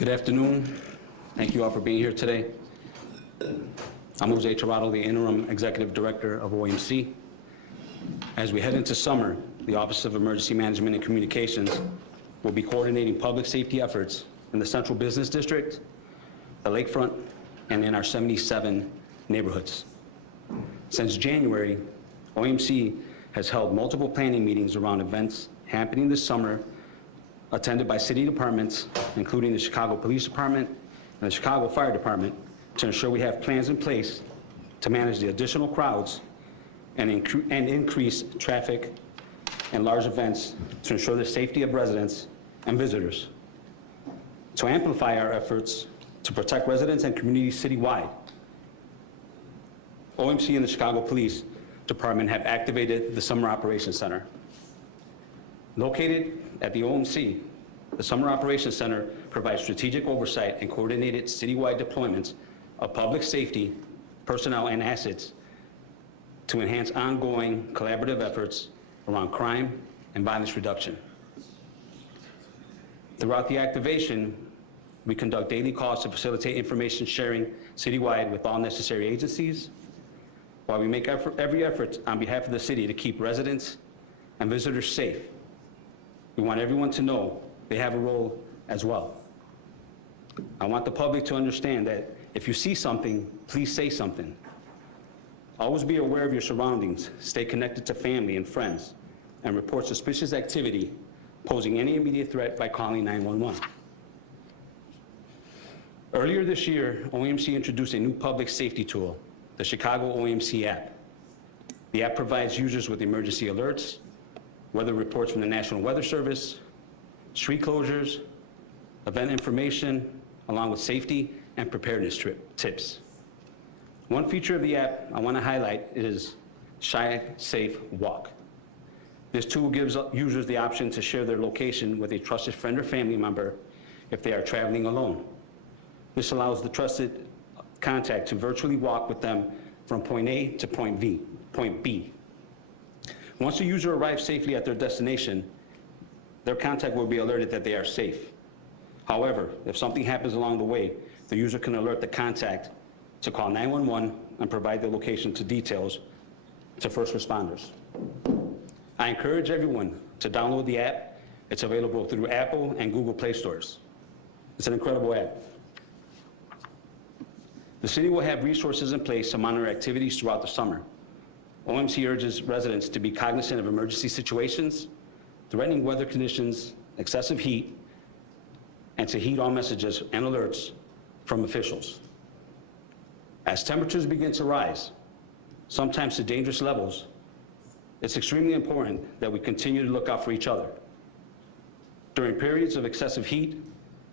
Good afternoon. Thank you all for being here today. I'm Jose Tirado, the Interim Executive Director of OMC. As we head into summer, the Office of Emergency Management and Communications will be coordinating public safety efforts in the Central Business District, the Lakefront, and in our 77 neighborhoods. Since January, OMC has held multiple planning meetings around events happening this summer, attended by city departments, including the Chicago Police Department and the Chicago Fire Department, to ensure we have plans in place to manage the additional crowds and increase traffic and large events to ensure the safety of residents and visitors. To amplify our efforts to protect residents and communities citywide, OMC and the Chicago Police Department have activated the Summer Operations Center. Located at the OMC, the Summer Operations Center provides strategic oversight and coordinated citywide deployments of public safety, personnel, and assets to enhance ongoing collaborative efforts around crime and violence reduction. Throughout the activation, we conduct daily calls to facilitate information sharing citywide with all necessary agencies, while we make every effort on behalf of the city to keep residents and visitors safe. We want everyone to know they have a role as well. I want the public to understand that if you see something, please say something. Always be aware of your surroundings, stay connected to family and friends, and report suspicious activity posing any immediate threat by calling 911. Earlier this year, OMC introduced a new public safety tool, the Chicago OMC app. The app provides users with emergency alerts, weather reports from the National Weather Service, street closures, event information, along with safety and preparedness tips. One feature of the app I want to highlight is Shy Safe Walk. This tool gives users the option to share their location with a trusted friend or family member if they are traveling alone. This allows the trusted contact to virtually walk with them from point A to point B. Once the user arrives safely at their destination, their contact will be alerted that they are safe. However, if something happens along the way, the user can alert the contact to call 911 and provide their location to details to first responders. I encourage everyone to download the app. It's available through Apple and Google Play stores. It's an incredible app. The city will have resources in place to monitor activities throughout the summer. OMC urges residents to be cognizant of emergency situations, threatening weather conditions, excessive heat, and to heed all messages and alerts from officials. As temperatures begin to rise, sometimes to dangerous levels, it's extremely important that we continue to look out for each other. During periods of excessive heat,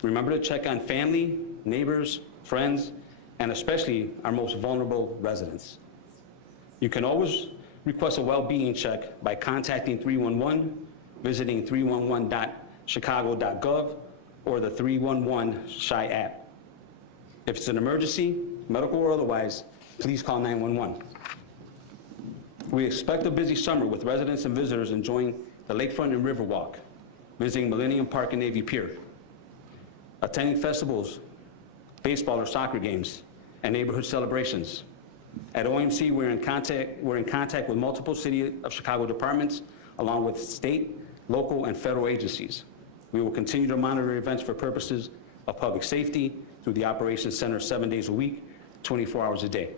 remember to check on family, neighbors, friends, and especially our most vulnerable residents. You can always request a well-being check by contacting 311, visiting 311.chicago.gov, or the 311 Shy app. If it's an emergency, medical or otherwise, please call 911. We expect a busy summer with residents and visitors enjoying the Lakefront and Riverwalk, visiting Millennium Park and Navy Pier, attending festivals, baseball or soccer games, and neighborhood celebrations. At OMC, we're in contact with multiple City of Chicago departments, along with state, local, and federal agencies. We will continue to monitor events for purposes of public safety through the Operations Center 7 days a week, 24 hours a day,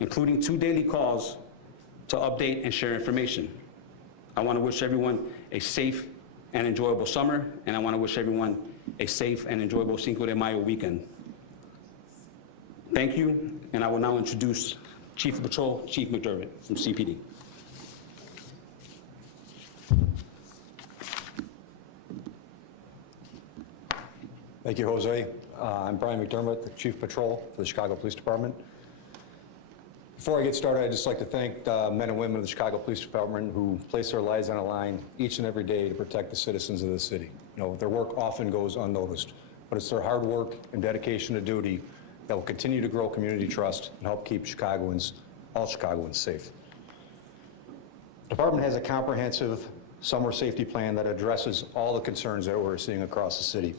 including 2 daily calls to update and share information. I want to wish everyone a safe and enjoyable summer, and I want to wish everyone a safe and enjoyable Cinco de Mayo weekend. Thank you, and I will now introduce Chief of Patrol, Chief McDermott from CPD. Thank you, Jose. I'm Brian McDermott, the Chief of Patrol for the Chicago Police Department. Before I get started, I'd just like to thank the men and women of the Chicago Police Department who place their lives on the line each and every day to protect the citizens of the city. You know, their work often goes unnoticed, but it's their hard work and dedication to duty that will continue to grow community trust and help keep Chicagoans, all Chicagoans, safe. The department has a comprehensive summer safety plan that addresses all the concerns that we're seeing across the city.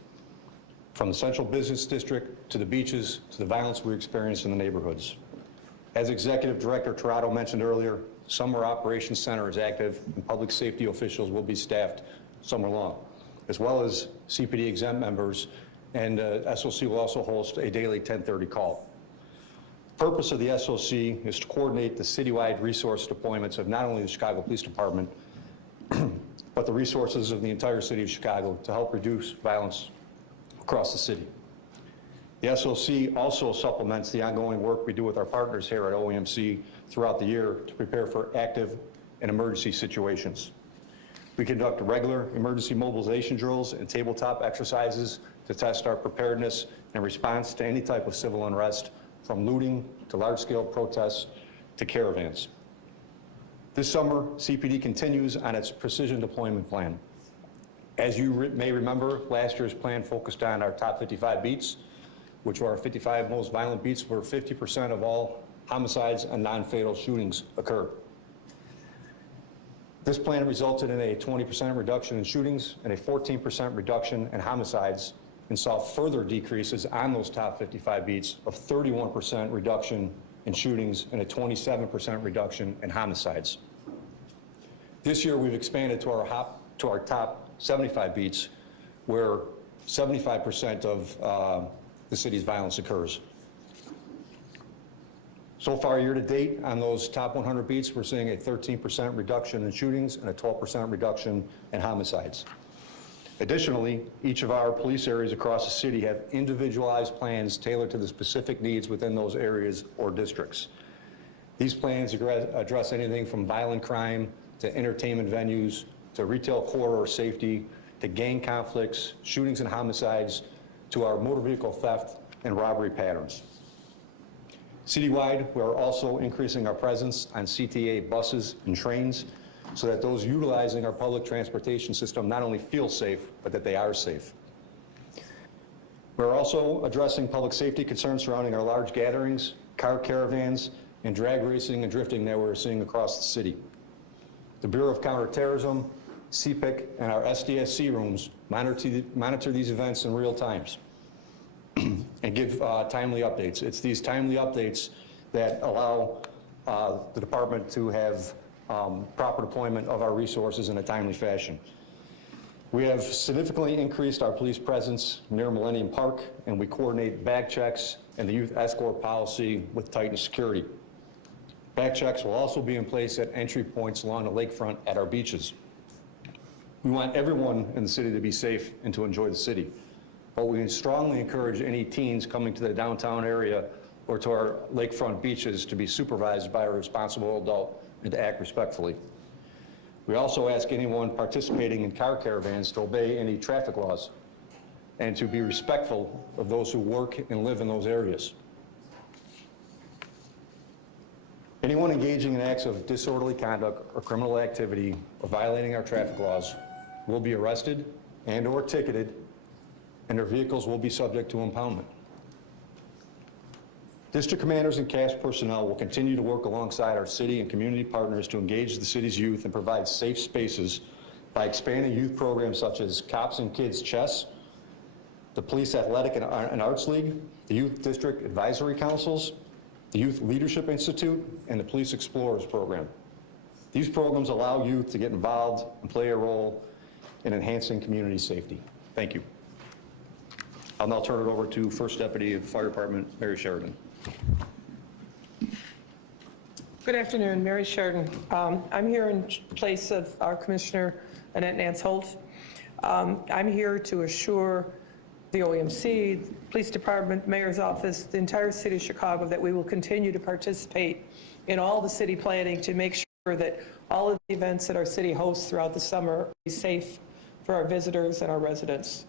from the central business district to the beaches to the violence we experience in the neighborhoods. As Executive Director Tirado mentioned earlier, Summer Operations Center is active and public safety officials will be staffed summer long, as well as CPD exempt members, and SOC will also host a daily 10:30 call. The purpose of the SOC is to coordinate the citywide resource deployments of not only the Chicago Police Department, but the resources of the entire city of Chicago to help reduce violence across the city. The SOC also supplements the ongoing work we do with our partners here at OEMC throughout the year to prepare for active and emergency situations. We conduct regular emergency mobilization drills and tabletop exercises to test our preparedness and response to any type of civil unrest, from looting to large-scale protests to caravans. This summer, CPD continues on its precision deployment plan. As you may remember, last year's plan focused on our top 55 beats, which are our 55 most violent beats where 50% of all homicides and non-fatal shootings occur. This plan resulted in a 20% reduction in shootings and a 14% reduction in homicides, and saw further decreases on those top 55 beats of 31% reduction in shootings and a 27% reduction in homicides. This year, we've expanded to our top 75 beats, where 75% of the city's violence occurs. So far, year to date, on those top 100 beats, we're seeing a 13% reduction in shootings and a 12% reduction in homicides. Additionally, each of our police areas across the city have individualized plans tailored to the specific needs within those areas or districts. These plans address anything from violent crime to entertainment venues to retail corridor safety to gang conflicts, shootings and homicides, to our motor vehicle theft and robbery patterns. Citywide, we are also increasing our presence on CTA buses and trains so that those utilizing our public transportation system not only feel safe, but that they are safe. We're also addressing public safety concerns surrounding our large gatherings, car caravans, and drag racing and drifting that we're seeing across the city. The Bureau of Counterterrorism, CPIC, and our SDSC rooms monitor these events in real times and give timely updates. It's these timely updates that allow the department to have proper deployment of our resources in a timely fashion. We have significantly increased our police presence near Millennium Park, and we coordinate bag checks and the youth escort policy with tightened security. Bag checks will also be in place at entry points along the lakefront at our beaches. We want everyone in the city to be safe and to enjoy the city, but we strongly encourage any teens coming to the downtown area or to our lakefront beaches to be supervised by a responsible adult and to act respectfully. We also ask anyone participating in car caravans to obey any traffic laws and to be respectful of those who work and live in those areas. Anyone engaging in acts of disorderly conduct or criminal activity or violating our traffic laws will be arrested and/or ticketed, and their vehicles will be subject to impoundment. District commanders and CAS personnel will continue to work alongside our city and community partners to engage the city's youth and provide safe spaces by expanding youth programs such as Cops and Kids Chess, the Police Athletic and Arts League, the Youth District Advisory Councils, the Youth Leadership Institute, and the Police Explorers Program. These programs allow youth to get involved and play a role in enhancing community safety. Thank you. I'll now turn it over to First Deputy of the Fire Department, Mary Sheridan. Good afternoon, Mary Sheridan. I'm here in place of our Commissioner Annette Nance Holt. I'm here to assure the OEMC, Police Department, Mayor's Office, the entire city of Chicago that we will continue to participate in all the city planning to make sure that all of the events that our city hosts throughout the summer are safe for our visitors and our residents.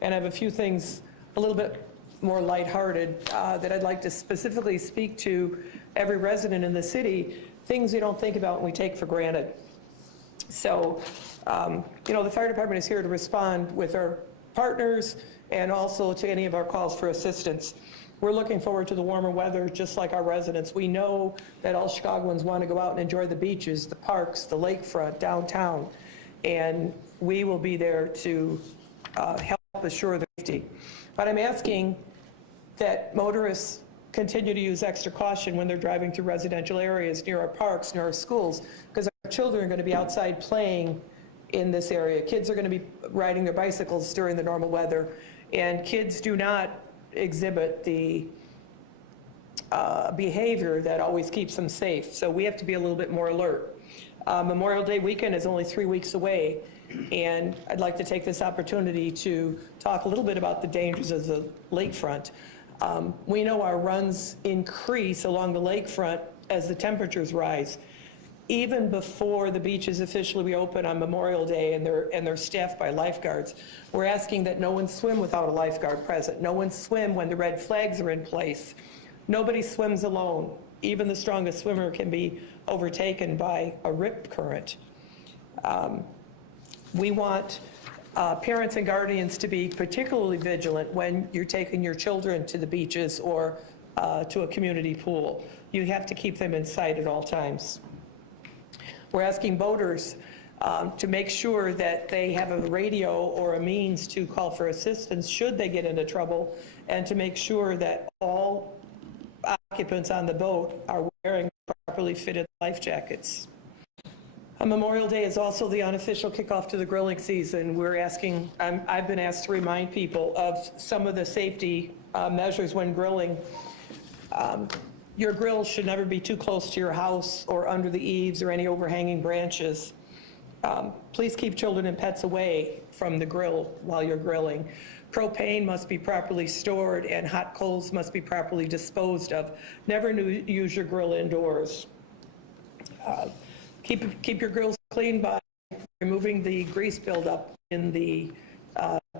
And I have a few things a little bit more lighthearted that I'd like to specifically speak to every resident in the city, things we don't think about and we take for granted. So, the fire department is here to respond with our partners and also to any of our calls for assistance. We're looking forward to the warmer weather, just like our residents. We know that all Chicagoans want to go out and enjoy the beaches, the parks, the lakefront, downtown, and we will be there to help assure their safety. But I'm asking that motorists continue to use extra caution when they're driving through residential areas near our parks, near our schools, because our children are going to be outside playing in this area. Kids are going to be riding their bicycles during the normal weather, and kids do not exhibit the behavior that always keeps them safe. So we have to be a little bit more alert. Memorial Day weekend is only 3 weeks away, and I'd like to take this opportunity to talk a little bit about the dangers of the lakefront. We know our runs increase along the lakefront as the temperatures rise. Even before the beaches officially reopen on Memorial Day and they're staffed by lifeguards, we're asking that no one swim without a lifeguard present. No one swim when the red flags are in place. Nobody swims alone. Even the strongest swimmer can be overtaken by a rip current. We want parents and guardians to be particularly vigilant when you're taking your children to the beaches or to a community pool. You have to keep them in sight at all times. We're asking boaters to make sure that they have a radio or a means to call for assistance should they get into trouble, and to make sure that all occupants on the boat are wearing properly fitted life jackets. Memorial Day is also the unofficial kickoff to the grilling season. We're asking, I've been asked to remind people of some of the safety measures when grilling. Your grill should never be too close to your house or under the eaves or any overhanging branches. Please keep children and pets away from the grill while you're grilling. Propane must be properly stored, and hot coals must be properly disposed of. Never use your grill indoors. Keep your grills clean by removing the grease buildup in the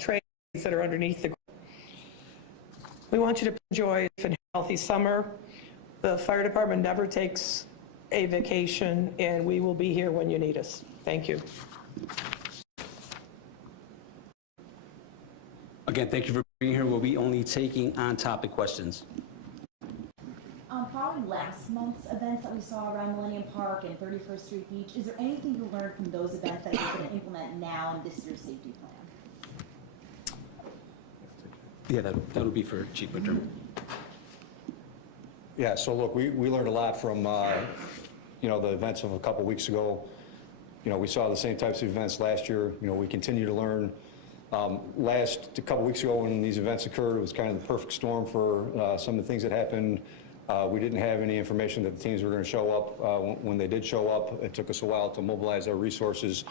trays that are underneath the grill. We want you to enjoy a healthy summer. The fire department never takes a vacation, and we will be here when you need us. Thank you. Again, thank you for being here. We'll be only taking on-topic questions. Following last month's events that we saw around Millennium Park and 31st Street Beach, is there anything you learned from those events that you're going to implement now in this year's safety plan? Yeah, that'll be for Chief McDermott. Yeah, so look, we learned a lot from, the events of a couple weeks ago. We saw the same types of events last year. We continue to learn. A couple weeks ago when these events occurred, it was kind of the perfect storm for some of the things that happened. We didn't have any information that the teams were going to show up. When they did show up, it took us a while to mobilize our resources.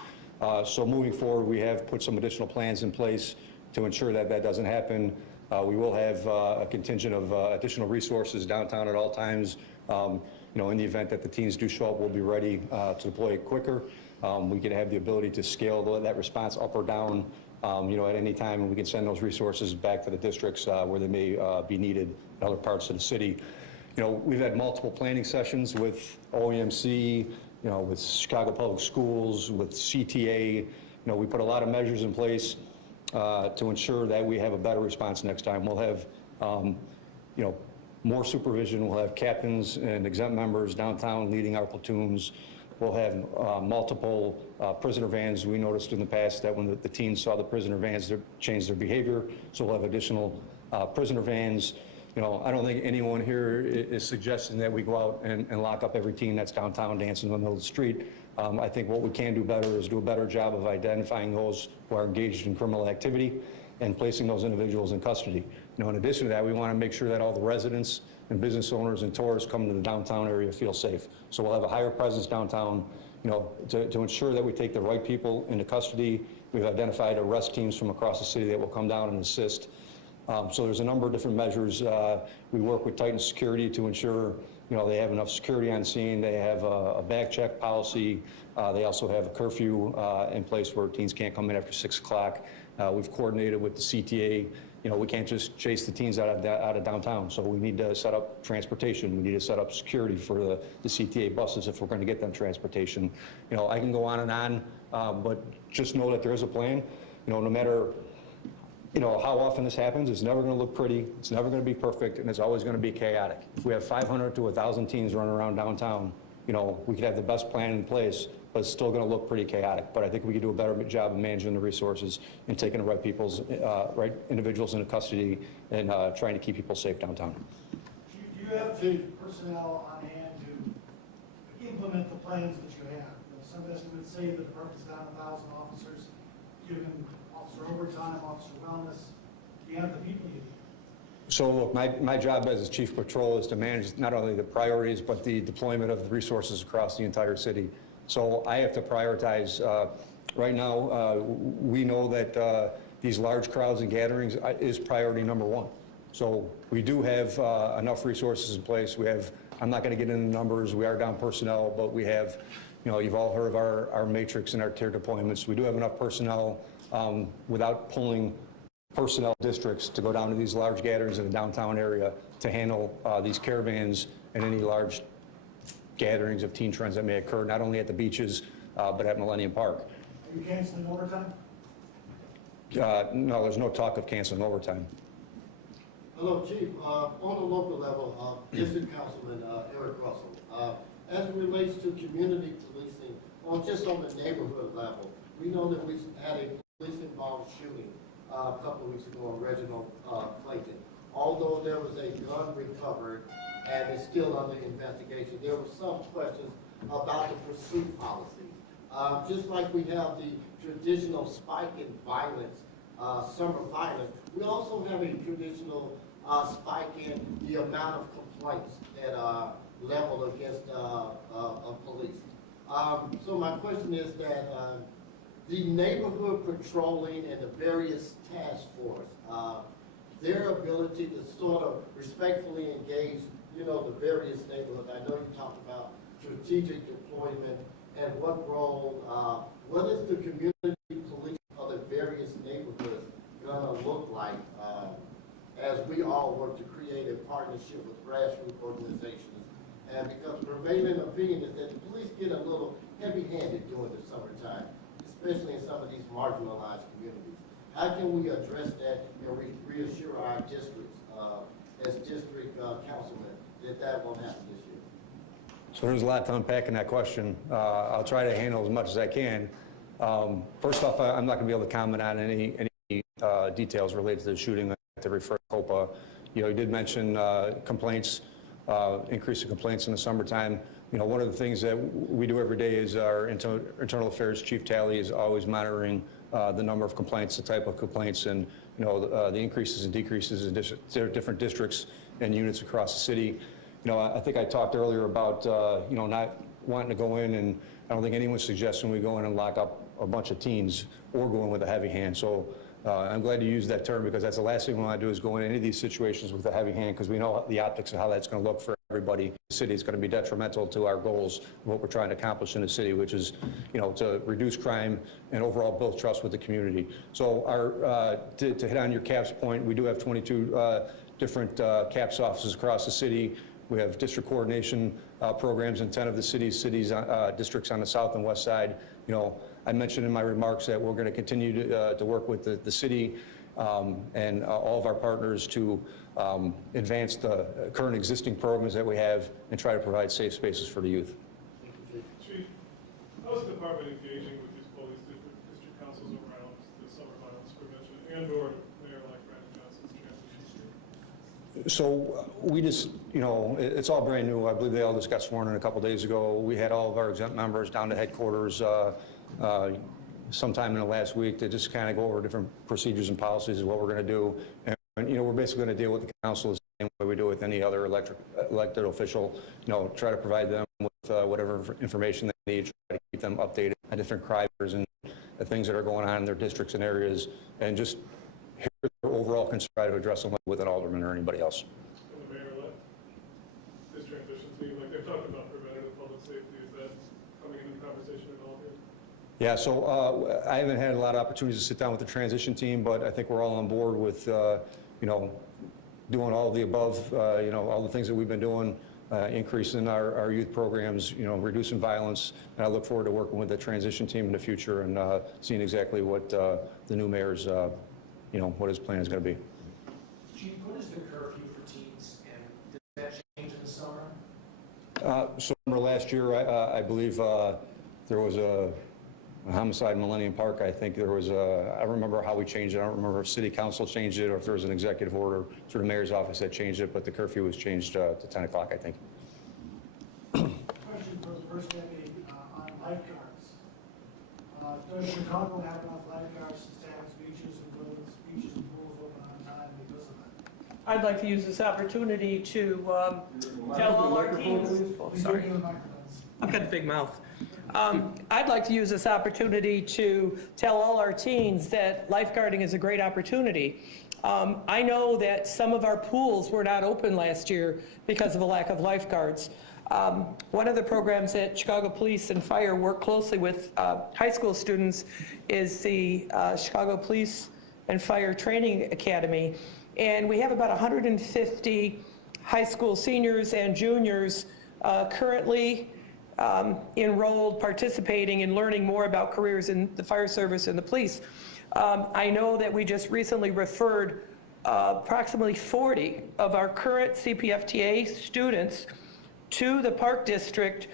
So moving forward, we have put some additional plans in place to ensure that that doesn't happen. We will have a contingent of additional resources downtown at all times. In the event that the teams do show up, we'll be ready to deploy quicker. We can have the ability to scale that response up or down, at any time, and we can send those resources back to the districts where they may be needed in other parts of the city. We've had multiple planning sessions with OEMC, with Chicago Public Schools, with CTA. We put a lot of measures in place to ensure that we have a better response next time. We'll have, more supervision. We'll have captains and exempt members downtown leading our platoons. We'll have multiple prisoner vans. We noticed in the past that when the teens saw the prisoner vans, they changed their behavior. So we'll have additional prisoner vans. I don't think anyone here is suggesting that we go out and lock up every teen that's downtown dancing in the middle of the street. I think what we can do better is do a better job of identifying those who are engaged in criminal activity and placing those individuals in custody. In addition to that, we want to make sure that all the residents and business owners and tourists coming to the downtown area feel safe. So we'll have a higher presence downtown, to ensure that we take the right people into custody. We've identified arrest teams from across the city that will come down and assist. So there's a number of different measures. We work with Titan Security to ensure they have enough security on scene. They have a bag check policy. They also have a curfew in place where teens can't come in after 6 o'clock. We've coordinated with the CTA. We can't just chase the teens out of downtown. So we need to set up transportation. We need to set up security for the CTA buses if we're going to get them transportation. I can go on and on, but just know that there is a plan. No matter how often this happens, it's never going to look pretty, it's never going to be perfect, and it's always going to be chaotic. If we have 500 to 1,000 teens running around downtown, we could have the best plan in place, but it's still going to look pretty chaotic. But I think we can do a better job of managing the resources and taking the right individuals into custody and trying to keep people safe downtown. Do you have the personnel on hand to implement the plans that you have? Some estimates say the department's down 1,000 officers, given officer overtime, officer wellness. Do you have the people you need? So look, my job as chief patrol is to manage not only the priorities, but the deployment of the resources across the entire city. So I have to prioritize. Right now, we know that these large crowds and gatherings is priority number one. So we do have enough resources in place. We have, I'm not going to get into numbers, we are down personnel, but we have, you've all heard of our matrix and our tier deployments. We do have enough personnel without pulling personnel districts to go down to these large gatherings in the downtown area to handle these caravans and any large gatherings of teen trends that may occur, not only at the beaches, but at Millennium Park. Are you canceling overtime? No, there's no talk of canceling overtime. Hello, Chief. On the local level, District Councilman Eric Russell, as it relates to community policing, just on the neighborhood level, we know that we had a police-involved shooting a couple of weeks ago in Reginald Clayton. Although there was a gun recovered and it's still under investigation, there were some questions about the pursuit policy. Just like we have the traditional spike in violence, summer violence, we also have a traditional spike in the amount of complaints that are leveled against police. So my question is that the neighborhood patrolling and the various task force, their ability to sort of respectfully engage, the various neighborhoods. I know you talked about strategic deployment and what role, what is the community police of the various neighborhoods going to look like as we all work to create a partnership with grassroots organizations? And because the prevailing opinion is that the police get a little heavy-handed during the summertime, especially in some of these marginalized communities. How can we address that and reassure our districts as district councilmen that that won't happen this year? So there's a lot to unpack in that question. I'll try to handle as much as I can. First off, I'm not going to be able to comment on any details related to the shooting to refer to COPA. You did mention complaints, increase in complaints in the summertime. One of the things that we do every day is our internal affairs chief tally is always monitoring the number of complaints, the type of complaints, and the increases and decreases in different districts and units across the city. I think I talked earlier about not wanting to go in, and I don't think anyone's suggesting we go in and lock up a bunch of teens or go in with a heavy hand. So I'm glad you used that term, because that's the last thing we want to do is go in any of these situations with a heavy hand, because we know the optics of how that's going to look for everybody. The city is going to be detrimental to our goals of what we're trying to accomplish in the city, which is, to reduce crime and overall build trust with the community. So to hit on your CAPS point, we do have 22 different CAPS offices across the city. We have district coordination programs in 10 of the districts on the south and west side. I mentioned in my remarks that we're going to continue to work with the city and all of our partners to advance the current existing programs that we have and try to provide safe spaces for the youth. Chief, how is the department engaging with these police district councils around the summer violence prevention and/or Mayor-elect Brandon Johnson's transition? So we just, it's all brand new. I believe they all just got sworn in a couple days ago. We had all of our exempt members down to headquarters sometime in the last week to just kind of go over different procedures and policies of what we're going to do. And we're basically going to deal with the council the same way we do with any other elected official. Try to provide them with whatever information they need, try to keep them updated on different crimes and the things that are going on in their districts and areas, and just hear their overall concern, try to address them with an alderman or anybody else. And the mayor-elect, this transition team, like they've talked about preventative public safety, is that coming into the conversation at all here? Yeah, so I haven't had a lot of opportunities to sit down with the transition team, but I think we're all on board with, doing all of the above, all the things that we've been doing, increasing our youth programs, reducing violence. And I look forward to working with the transition team in the future and seeing exactly what the new mayor's, what his plan is going to be. Chief, what is the curfew for teens, and does that change in the summer? So remember last year, I believe there was a homicide in Millennium Park. I think there was I don't remember how we changed it. I don't remember if city council changed it or if there was an executive order through the mayor's office that changed it, but the curfew was changed to 10 o'clock, I think. Question for the first deputy on lifeguards. Does Chicago have enough lifeguards to have its beaches and buildings, beaches and pools open on time because of that? I'd like to use this opportunity to tell all our teams. Oh, Please sorry. open the microphones. I've got a big mouth. I'd like to use this opportunity to tell all our teens that lifeguarding is a great opportunity. I know that some of our pools were not open last year because of a lack of lifeguards. One of the programs that Chicago Police and Fire work closely with high school students is the Chicago Police and Fire Training Academy. And we have about 150 high school seniors and juniors currently enrolled, participating and learning more about careers in the fire service and the police. I know that we just recently referred approximately 40 of our current CPFTA students to the Park District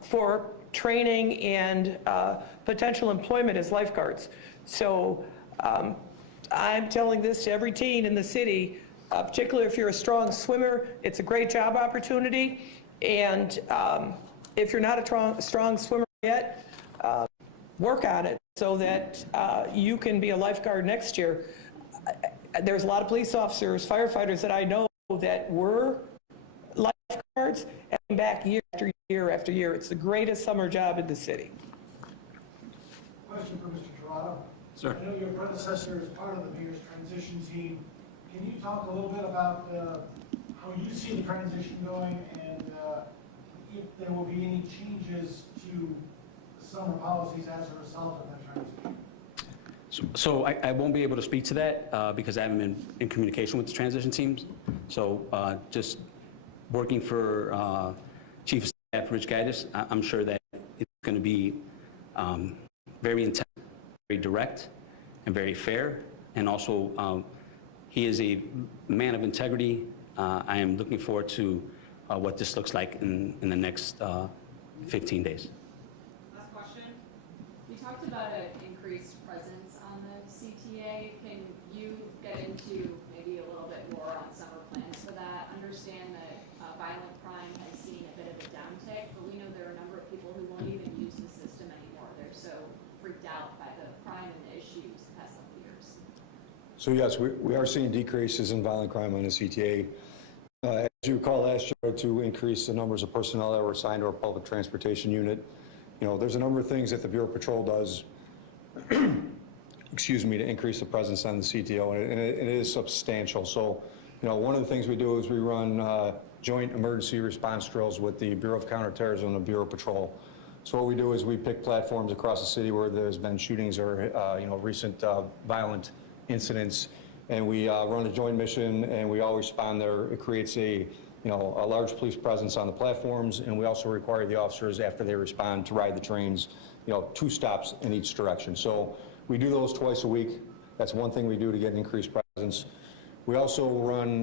for training and potential employment as lifeguards. So I'm telling this to every teen in the city, particularly if you're a strong swimmer, it's a great job opportunity. And if you're not a strong swimmer yet, work on it so that you can be a lifeguard next year. There's a lot of police officers, firefighters that I know that were lifeguards and came back year after year after year. It's the greatest summer job in the city. Question for Mr. Gerardo. Sir. I know your predecessor is part of the mayor's transition team. Can you talk a little bit about how you see the transition going and if there will be any changes to the summer policies as a result of that transition? So I won't be able to speak to that because I haven't been in communication with the transition teams. So just working for Chief of Staff Rich Gaitis, I'm sure that it's going to be very intense, very direct, and very fair. And also, he is a man of integrity. I am looking forward to what this looks like in the next 15 days. Last question. You talked about an increased presence on the CTA. Can you get into maybe a little bit more on summer plans for that? Understand that violent crime has seen a bit of a downtick, but we know there are a number of people who won't even use the system anymore. They're so freaked out by the crime and the issues the past couple of years. So yes, we are seeing decreases in violent crime on the CTA. As you recall last year, to increase the numbers of personnel that were assigned to our public transportation unit, there's a number of things that the Bureau of Patrol does, excuse me, to increase the presence on the CTO, and it is substantial. So, one of the things we do is we run joint emergency response drills with the Bureau of Counterterrorism and the Bureau of Patrol. So what we do is we pick platforms across the city where there's been shootings or, recent violent incidents, and we run a joint mission, and we all respond there. It creates a large police presence on the platforms, and we also require the officers, after they respond, to ride the trains, 2 stops in each direction. So we do those twice a week. That's one thing we do to get an increased presence. We also run,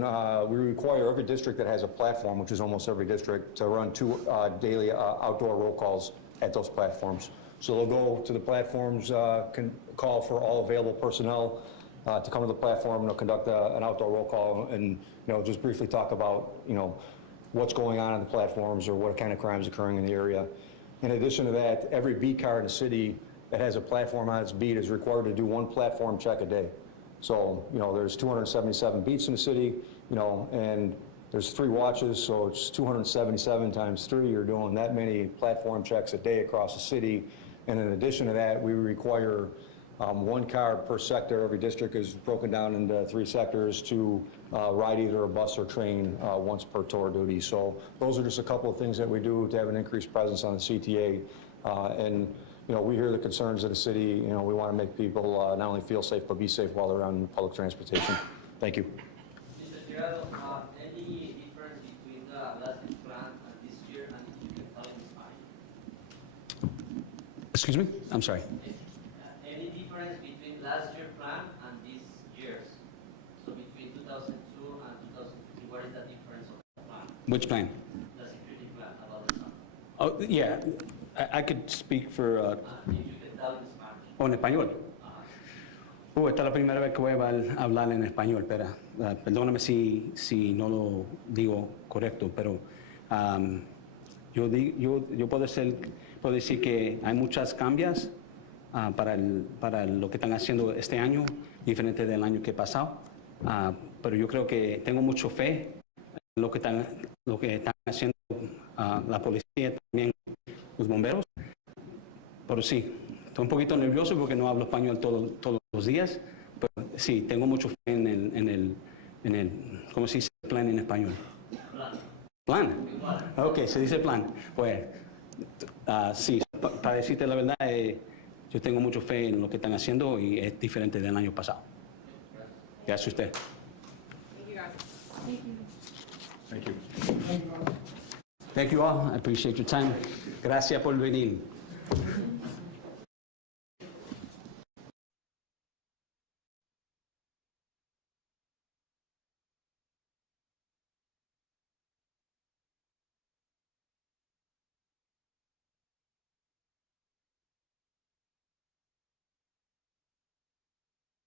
we require every district that has a platform, which is almost every district, to run 2 daily outdoor roll calls at those platforms. So they'll go to the platforms, can call for all available personnel to come to the platform. They'll conduct an outdoor roll call and just briefly talk about what's going on the platforms or what kind of crimes occurring in the area. In addition to that, every beat car in the city that has a platform on its beat is required to do 1 platform check a day. So there's 277 beats in the city, and there's 3 watches, so it's 277 times 3. You're doing that many platform checks a day across the city. And in addition to that, we require 1 car per sector. Every district is broken down into 3 sectors to ride either a bus or train once per tour duty. So those are just a couple of things that we do to have an increased presence on the CTA. And we hear the concerns of the city. We want to make people not only feel safe, but be safe while they're on public transportation. Thank you. Mr. Gerardo, any difference between the last plan and this year, and if you can help us find? Excuse me? I'm sorry. Any difference between last year's plan and this year's? So between 2002 and 2015, what is the difference of the plan? Which plan? The security plan about the summer. Oh, yeah. I could speak for, If you can tell in Spanish. o en español. Esta es la primera vez que voy a hablar en español, espera. Perdóname si no lo digo correcto, pero yo puedo decir que hay muchas cambios para lo que están haciendo este año, diferente del año que he pasado. Pero yo creo que tengo mucha fe en lo que están haciendo la policía, también los bomberos. Pero sí, estoy un poquito nervioso porque no hablo español todos los días, pero sí, tengo mucho fe en el ¿cómo se dice plan en español? Plan. Ok, se dice plan. Pues sí, para decirte la verdad, yo tengo mucha fe en lo que están haciendo y es diferente del año pasado. Gracias a usted. Thank you, guys. Thank you. Thank you all. I appreciate your time. Gracias por venir.